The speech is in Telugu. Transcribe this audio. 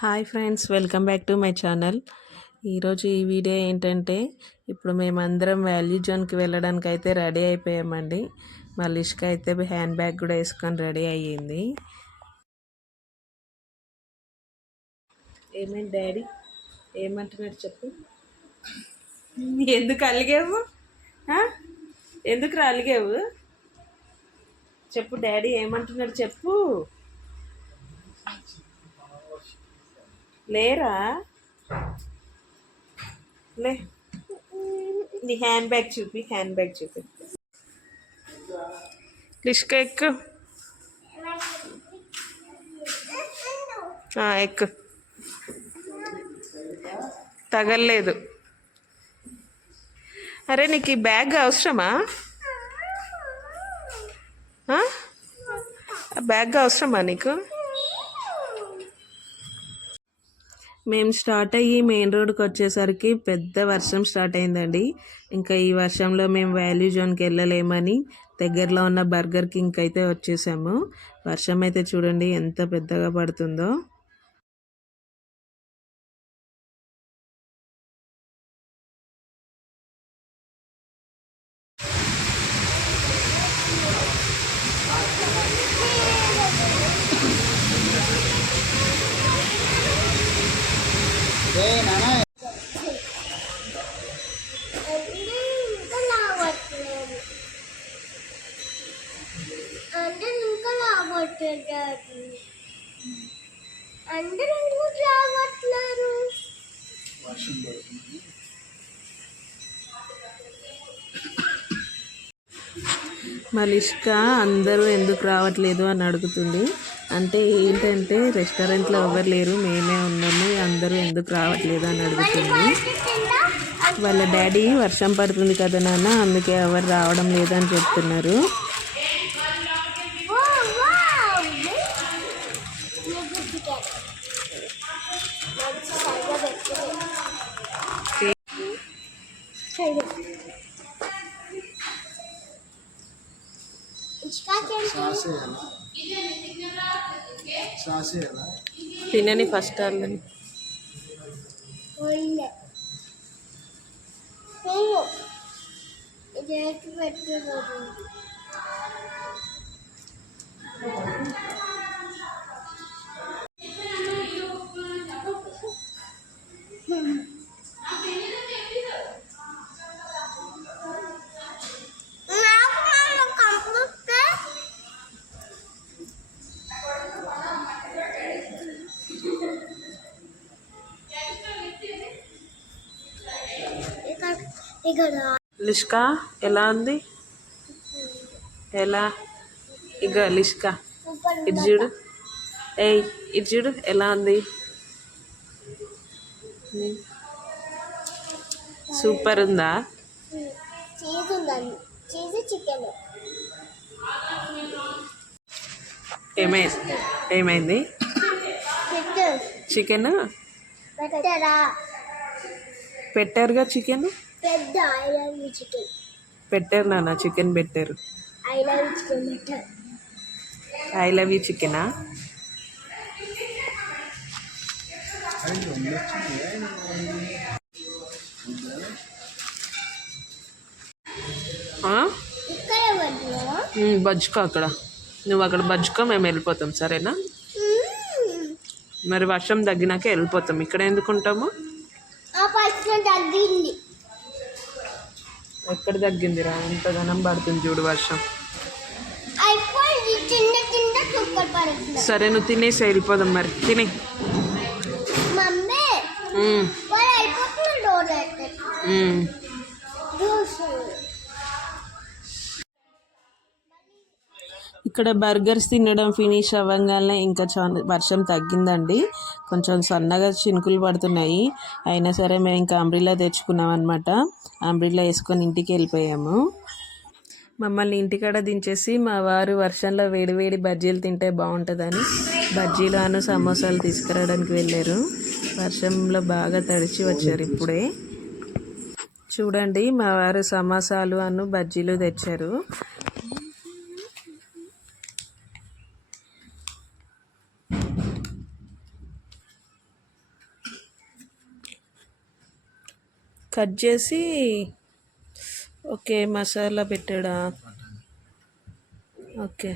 Hi friends, welcome back to my channel. ఈరోజు ఈ వీడియో ఏంటంటే, ఇప్పుడు మేమందరం వాల్యూ జోన్కి వెళ్ళడానికి అయితే రెడీ అయిపోయామండి. మా లిష్క అయితే హ్యాండ్ బ్యాగ్ కూడా వేసుకొని రెడీ అయ్యింది. ఏమైంది డాడీ? ఏమంటున్నాడు చెప్పు. ఎందుకు అలిగావు? ఎందుకు అలిగావు చెప్పు. డాడీ ఏమంటున్నాడు చెప్పు. లేరా? లే, నీ హ్యాండ్ బ్యాగ్ చూపి. లిష్క ఎక్కు. ఎక్కు. తగలలేదు. అరే, నీకు ఈ బ్యాగ్ అవసరమా? బ్యాగ్ అవసరమా నీకు? మేము స్టార్ట్ అయ్యి మెయిన్ రోడ్కి వచ్చేసరికి పెద్ద వర్షం స్టార్ట్ అయిందండి. ఇంకా ఈ వర్షంలో మేము వాల్యూ జోన్కి వెళ్ళలేమని దగ్గరలో ఉన్న బర్గర్ కింగ్కి అయితే వచ్చేసాము. వర్షం అయితే చూడండి ఎంత పెద్దగా పడుతుందో. మా లిష్క అందరూ ఎందుకు రావట్లేదు అని అడుగుతుంది. అంటే ఏంటంటే రెస్టారెంట్లో ఎవరు లేరు, మేమే ఉన్నాము, అందరూ ఎందుకు రావట్లేదు అని అడుగుతుంది. వాళ్ళ డాడీ వర్షం పడుతుంది కదా నాన్న, అందుకే ఎవరు రావడం లేదని చెప్తున్నారు. తినని ఫస్ట్ వాళ్ళని లిష్క ఎలా ఉంది? ఎలా? ఇక లిష్క ఇటు చూడు. ఇటు చూడు ఎలా ఉంది. సూపర్ ఉందా? ఏమైంది? చికెన్ పెట్టారుగా. చికెన్ పెట్టారు నాన్న, చికెన్ పెట్టారు. ఐ లవ్ యూ చికెనా? బజ్జుకో అక్కడ. నువ్వు అక్కడ బజ్జుకో, మేము వెళ్ళిపోతాం సరేనా? మరి వర్షం తగ్గినాక వెళ్ళిపోతాం. ఇక్కడ ఎందుకుంటాము? ఎక్కడ తగ్గిందిరా? ఎంత ఘనం పడుతుంది చూడు వర్షం. సరే, నువ్వు తినేసి వెళ్ళిపోదాం. మరి తినే. ఇక్కడ బర్గర్స్ తినడం ఫినిష్ అవ్వగానే ఇంకా వర్షం తగ్గిందండి. కొంచెం సన్నగా చినుకులు పడుతున్నాయి. అయినా సరే మేము ఇంకా అంబ్రిల్లా తెచ్చుకున్నాం అనమాట. అంబ్రిల్లా వేసుకొని ఇంటికి వెళ్ళిపోయాము. మమ్మల్ని ఇంటికాడ దించేసి మా వారు వర్షంలో వేడివేడి బజ్జీలు తింటే బాగుంటుందని బజ్జీలు సమోసాలు తీసుకురావడానికి వెళ్ళారు. వర్షంలో బాగా తడిచి వచ్చారు. ఇప్పుడే చూడండి, మా వారు సమోసాలు బజ్జీలు తెచ్చారు. కట్ చేసి ఓకే మసాలా పెట్టాడా? ఓకే.